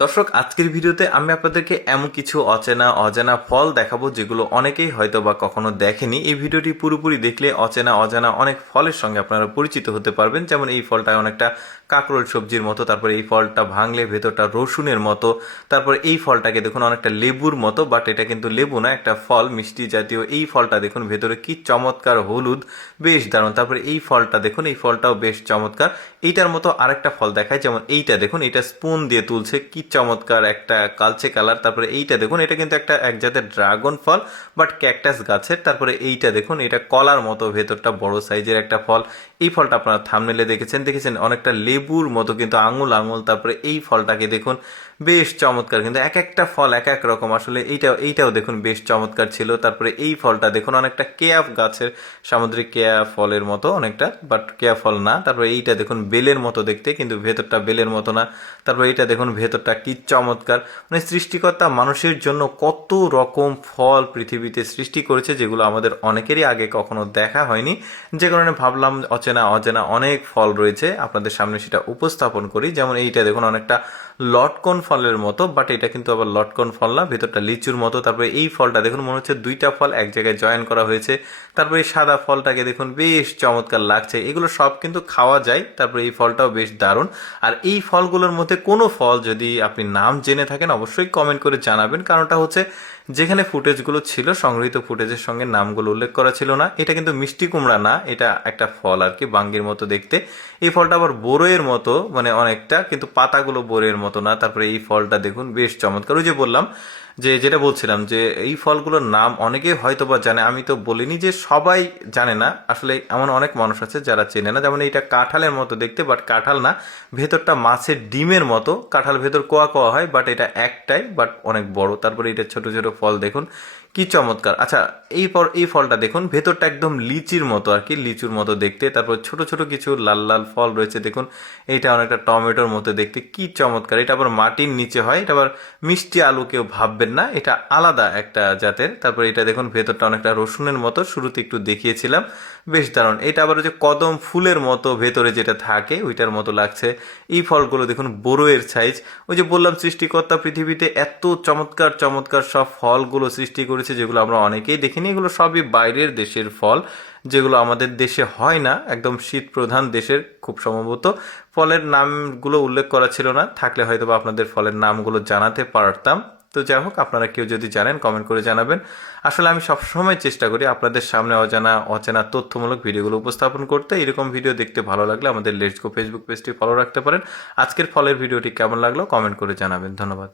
দর্শক, আজকের ভিডিওতে আমি আপনাদেরকে এমন কিছু অজানা ফল দেখাবো যেগুলো অনেকেই হয়তো বা কখনো দেখেনি। এই ভিডিওটি পুরোপুরি দেখলে অজানা অনেক ফলের সঙ্গে আপনারা পরিচিত হতে পারবেন। যেমন এই ফলটা অনেকটা কাঁকরোল সবজির মতো, তারপরে এই ফলটা ভাঙলে ভেতরটা রসুনের মতো, তারপরে এই ফলটাকে দেখুন অনেকটা লেবুর মতো, বাট এটা কিন্তু লেবু না, একটা ফল মিষ্টি জাতীয়। এই ফলটা দেখুন ভেতরে কি চমৎকার হলুদ, বেশ দারুণ। তারপরে এই ফলটা দেখুন, এই ফলটাও বেশ চমৎকার। এইটার মতো আরেকটা ফল দেখায়, যেমন এইটা দেখুন, এটা স্পুন দিয়ে তুলছে, কি চমৎকার একটা কালচে কালার। তারপরে এইটা দেখুন, এটা কিন্তু একটা এক জাতের ড্রাগন ফল, বাট ক্যাকটাস গাছের। তারপরে এইটা দেখুন, এটা কলার মতো, ভেতরটা বড় সাইজের একটা ফল। এই ফলটা আপনারা থাম্বনেলে দেখেছেন অনেকটা লেবুর মতো, কিন্তু আঙুল আঙুল। তারপরে এই ফলটাকে দেখুন, বেশ চমৎকার, কিন্তু এক একটা ফল এক এক রকম। আসলে এইটাও দেখুন বেশ চমৎকার ছিল। তারপরে এই ফলটা দেখুন অনেকটা কেয়া গাছের, সামুদ্রিক কেয়া ফলের মতো অনেকটা, বাট কেয়া ফল না। তারপরে এইটা দেখুন বেলের মতো দেখতে, কিন্তু ভেতরটা বেলের মতো না। তারপরে এইটা দেখুন ভেতরটা কি চমৎকার। মানে সৃষ্টিকর্তা মানুষের জন্য কত রকম ফল পৃথিবীতে সৃষ্টি করেছে, যেগুলো আমাদের অনেকেরই আগে কখনো দেখা হয়নি। যে কারণে ভাবলাম অচেনা অনেক ফল রয়েছে, আপনাদের সামনে সেটা উপস্থাপন করি। যেমন এইটা দেখুন অনেকটা লটকন ফলের মতো, বাট এটা কিন্তু আবার লটকন ফল না, ভেতরটা লিচুর মতো। তারপরে এই ফলটা দেখুন মনে হচ্ছে দুইটা ফল এক জায়গায় জয়েন করা হয়েছে। তারপরে এই সাদা ফলটাকে দেখুন বেশ চমৎকার লাগছে। এগুলো সব কিন্তু খাওয়া যায়। তারপরে এই ফলটাও বেশ দারুণ। আর এই ফলগুলোর মধ্যে কোনো ফল যদি আপনি নাম জেনে থাকেন অবশ্যই কমেন্ট করে জানাবেন। কারণটা হচ্ছে, যেখানে ফুটেজগুলো ছিল, সংগৃহীত ফুটেজের সঙ্গে নামগুলো উল্লেখ করা ছিল না। এটা কিন্তু মিষ্টি কুমড়া না, এটা একটা ফল আর কি, বাঙ্গির মতো দেখতে। এই ফলটা আবার বড়ইয়ের মতো, মানে অনেকটা, কিন্তু পাতাগুলো বড়ইয়ের মতো না। তারপরে এই ফলটা দেখুন বেশ চমৎকার। ওই যে বললাম, যেটা বলছিলাম, যে এই ফলগুলোর নাম অনেকেই হয়তো বা জানে, আমি তো বলিনি যে সবাই জানে না। আসলে এমন অনেক মানুষ আছে যারা চেনে না। যেমন এইটা কাঁঠালের মতো দেখতে, বাট কাঁঠাল না, ভেতরটা মাছের ডিমের মতো। কাঁঠাল ভেতর কোয়া কোয়া হয়, বাট এটা একটাই, বাট অনেক বড়। তারপরে এটা ছোট ছোট ফল দেখুন কি চমৎকার। আচ্ছা, এই ফলটা দেখুন, ভেতরটা একদম লিচির মতো আর কি, লিচুর মতো দেখতে। তারপর ছোট ছোট কিছু লাল লাল ফল রয়েছে দেখুন। এইটা অনেকটা টমেটোর মতো দেখতে, কি চমৎকার। এটা আবার মাটির নিচে হয়। এটা আবার মিষ্টি আলু কেউ ভাববেন না, এটা আলাদা একটা জাতের। তারপর এটা দেখুন ভেতরটা অনেকটা রসুনের মতো, শুরুতে একটু দেখিয়েছিলাম, বেশ দারুণ। এটা আবার যে কদম ফুলের মতো ভেতরে যেটা থাকে ওইটার মতো লাগছে। এই ফলগুলো দেখুন বড়ইয়ের সাইজ। ওই যে বললাম, সৃষ্টিকর্তা পৃথিবীতে এত চমৎকার চমৎকার সব ফলগুলো সৃষ্টি করেছে, যেগুলো আমরা অনেকেই দেখিনি। এগুলো সবই বাইরের দেশের ফল, যেগুলো আমাদের দেশে হয় না। একদম শীত প্রধান দেশের খুব সম্ভবত। ফলের নামগুলো উল্লেখ করা ছিল না, থাকলে হয়তো বা আপনাদের ফলের নামগুলো জানাতে পারতাম। তো যাই হোক, আপনারা কেউ যদি জানেন কমেন্ট করে জানাবেন। আসলে আমি সবসময় চেষ্টা করি আপনাদের সামনে অচেনা তথ্যমূলক ভিডিওগুলো উপস্থাপন করতে। এরকম ভিডিও দেখতে ভালো লাগলে আমাদের লেটস গো ফেসবুক পেজটি ফলো রাখতে পারেন। আজকের ফলের ভিডিওটি কেমন লাগলো কমেন্ট করে জানাবেন। ধন্যবাদ।